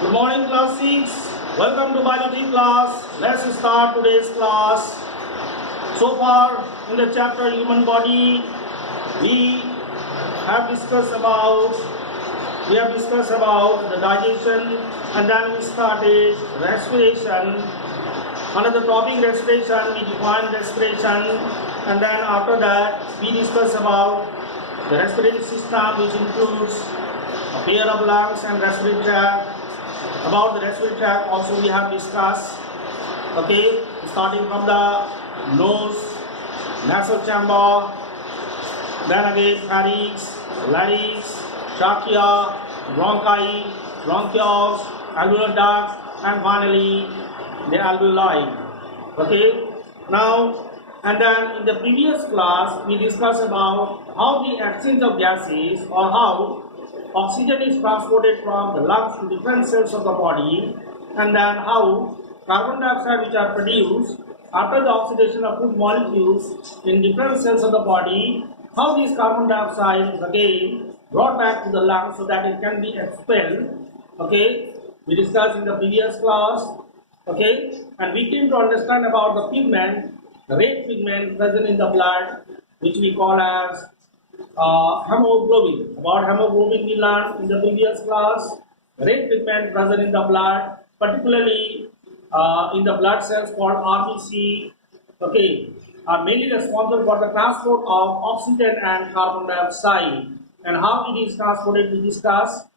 Good morning, class 6. Welcome to biology class. Let's start today's class. So far in the chapter human body, we have discussed about the digestion, and then we started respiration. Under the topic respiration, we defined respiration, and then after that we discussed about the respiratory system, which includes a pair of lungs and respiratory tract. About the respiratory tract also we have discussed, okay, starting from the nose, nasal chamber, then again pharynx, larynx, trachea, bronchi, bronchioles, alveolar duct, and finally the alveoli. Okay, now and then in the previous class we discussed about how the exchange of gases, or how oxygen is transported from the lungs to different cells of the body, and then how carbon dioxide which are produced after the oxidation of food molecules in different cells of the body, how this carbon dioxide is again brought back to the lungs so that it can be expelled. Okay, we discussed in the previous class. Okay, and we came to understand about the pigment, the red pigment present in the blood, which we call as hemoglobin. About hemoglobin we learned in the previous class. Red pigment present in the blood, particularly in the blood cells called RBC, okay, are mainly responsible for the transport of oxygen and carbon dioxide. And how it is transported we discussed,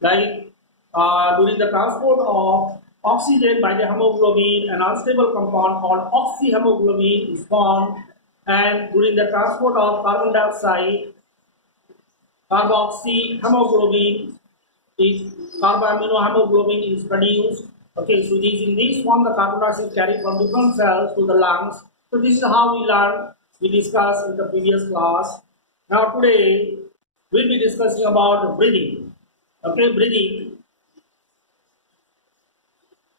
like during the transport of oxygen by the hemoglobin, an unstable compound called oxyhemoglobin is formed, and during the transport of carbon dioxide, carboxyhemoglobin is carboaminohemoglobin is produced. Okay, so in this form the carbon dioxide is carried from different cells to the lungs. So this is how we discussed in the previous class. Now today we'll be discussing about breathing. Okay, breathing.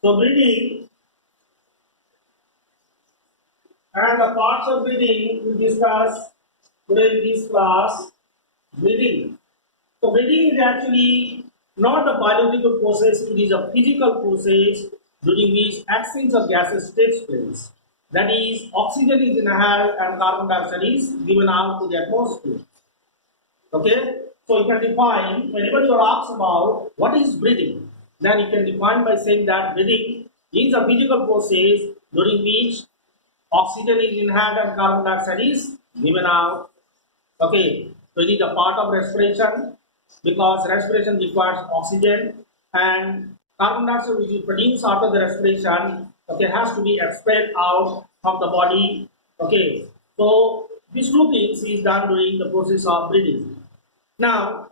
So breathing and the parts of breathing we discuss today in this class. Breathing. So breathing is actually not a biological process, it is a physical process during which exchange of gases takes place. That is, oxygen is inhaled and carbon dioxide is given out to the atmosphere. Okay, so you can define, whenever you are asked about what is breathing, then you can define by saying that breathing is a physical process during which oxygen is inhaled and carbon dioxide is given out. Okay, so it is a part of respiration because respiration requires oxygen, and carbon dioxide which is produced after the respiration, okay, has to be expelled out from the body. Okay, so these two things is done during the process of breathing. Now,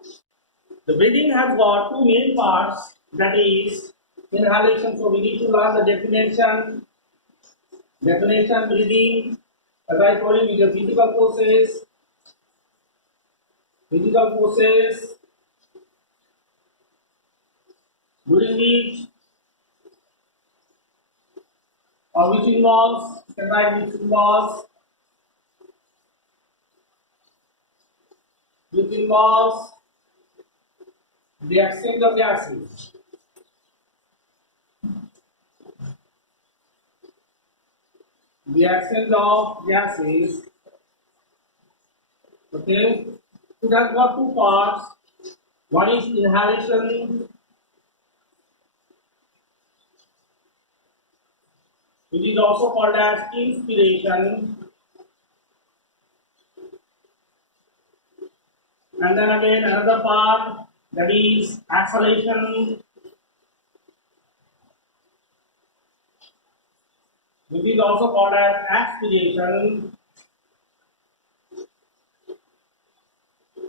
the breathing has got two main parts, that is inhalation. So we need to learn the definition. Definition: breathing, as I told you, is a physical process. Physical process during which involves, which involves the exchange of gases. The exchange of gases. Okay, it has got two parts. One is inhalation, which is also called as inspiration, and then again another part, that is exhalation, which is also called as expiration.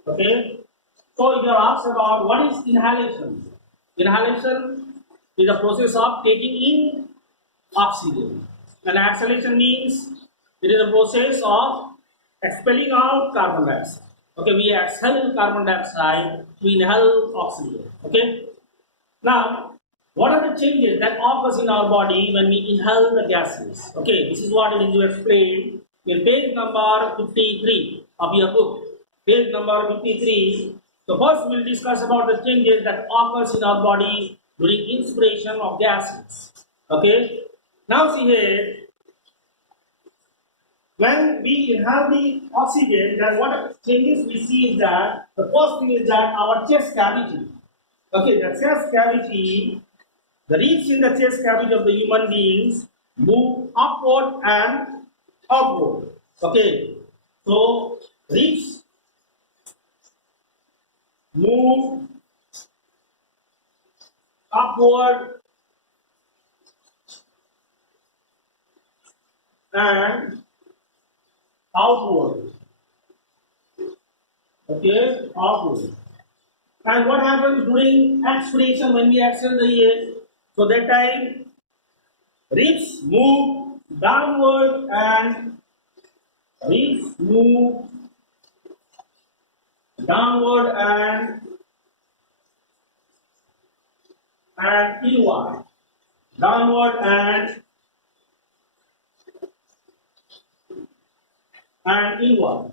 Okay, so if you are asked about what is inhalation, inhalation is a process of taking in oxygen, and exhalation means it is a process of expelling out carbon dioxide. Okay, we exhale carbon dioxide, we inhale oxygen. Okay, now what are the changes that occurs in our body when we inhale the gases? Okay, this is what I need to explain in page number 53 of your book. Page number 53. So first we will discuss about the changes that occurs in our body during inspiration of gases. Okay. Now see here, when we inhale the oxygen, then what changes we see is that the first thing is that our chest cavity. Okay, the chest cavity, the ribs in the chest cavity of the human beings move upward and upward. Okay, so ribs move upward and outward. Okay, outward. And what happens during expiration when we exhale the air? So that time ribs move downward and ribs move downward and inward. Downward and inward.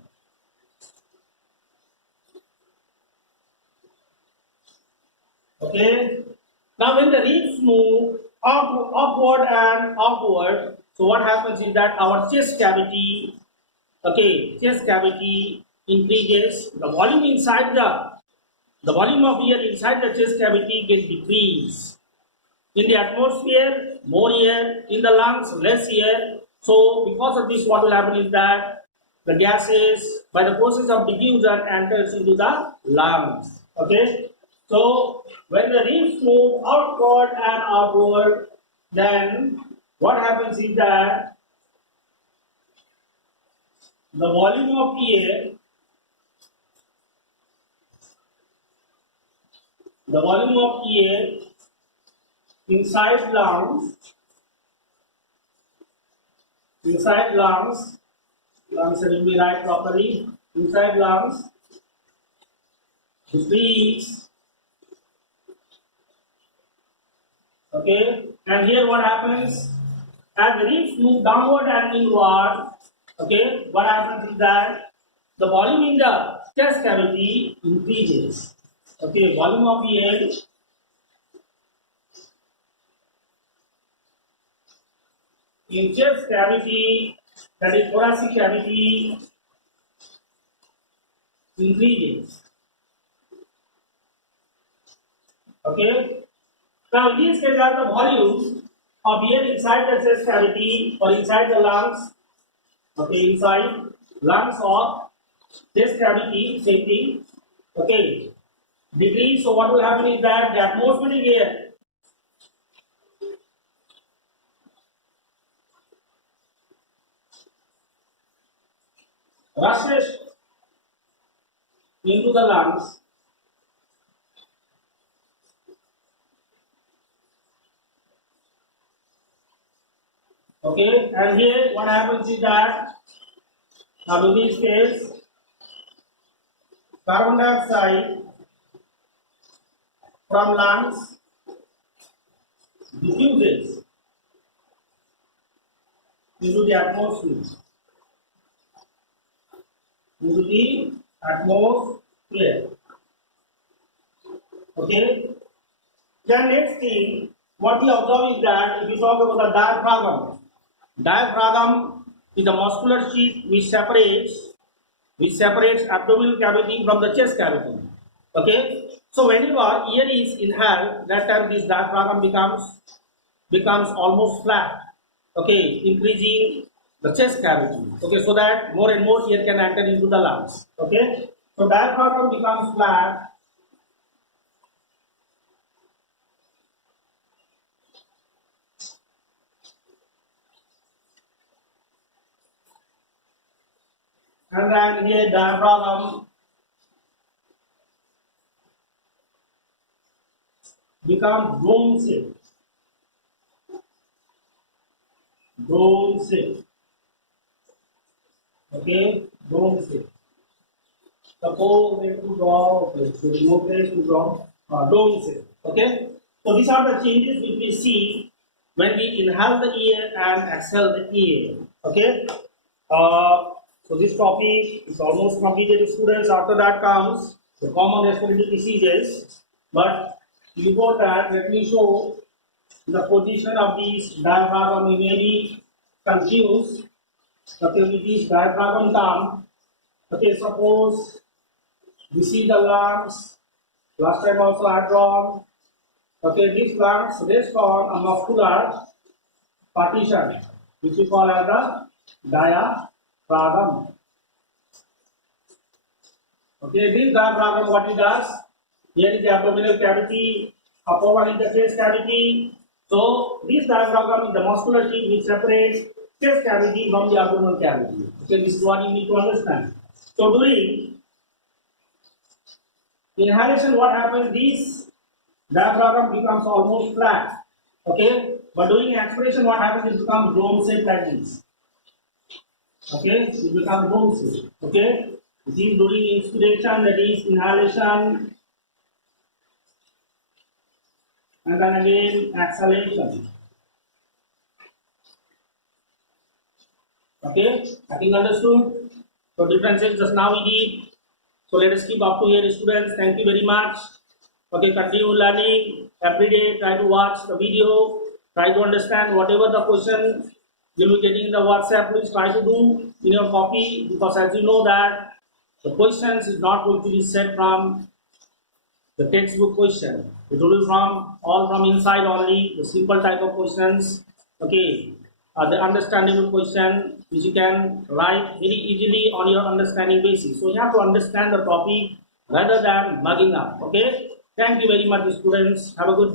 Okay. Now when the ribs move upward and outward, so what happens is that our chest cavity, okay, chest cavity increases. The volume inside the volume of air inside the chest cavity gets decreased. In the atmosphere, more air. In the lungs, less air. So because of this, what will happen is that the gases, by the process of diffusion, enters into the lungs. Okay. So when the ribs move outward and outward, then what happens is that the volume of air, inside lungs will be right properly, inside lungs decrease. Okay, and here what happens, as the ribs move downward and inward, okay, what happens is that the volume in the chest cavity increases. Okay, volume of air in chest cavity, that is thoracic cavity, increases. Okay. Now in this case, the volume of air inside the chest cavity or inside the lungs, okay, inside lungs or chest cavity, same thing, okay, decrease. So what will happen is that the atmospheric air rushes into the lungs. Okay, and here what happens is that now in this case, carbon dioxide from lungs diffuses into the atmosphere. Okay. Then next thing, what we observe is that if we talk about the diaphragm is a muscular sheath which separates abdominal cavity from the chest cavity. Okay. So whenever air is inhaled, that time this diaphragm becomes almost flat. Okay, increasing the chest cavity. Okay, so that more and more air can enter into the lungs. Okay, so diaphragm becomes flat. And then here diaphragm becomes dome shape. Okay, dome shape. Suppose we have to draw, okay, so no place to draw dome shape. Okay, so these are the changes which we see when we inhale the air and exhale the air. Okay, so this topic is almost completed, students. After that comes the common respiratory diseases, but before that, let me show the position of these diaphragm. You may be confused. Okay, with these diaphragm term. Okay, suppose this is the lungs. Last time also I had drawn. Okay, these lungs rest on a muscular partition, which we call as the diaphragm. Okay, this diaphragm, what it does? Here is the abdominal cavity, upper one is the chest cavity. So this diaphragm is the muscular sheath which separates chest cavity from the abdominal cavity. Okay, this is what you need to understand. So during inhalation, what happens? This diaphragm becomes almost flat. Okay, but during expiration, what happens? It becomes dome shape like this. Okay, it becomes dome shape. Okay, this is during inspiration, that is inhalation, and then again exhalation. Okay, I think understood. So differences just now we did. So let us keep up to here, students. Thank you very much. Okay, continue learning every day. Try to watch the video. Try to understand whatever the question you'll be getting in the WhatsApp. Please try to do in your copy, because as you know that the questions is not going to be set from the textbook question. It will be from all from inside only. The simple type of questions. Okay, the understandable question which you can write very easily on your understanding basis. So you have to understand the topic rather than mugging up. Okay. Thank you very much, students. Have a good day.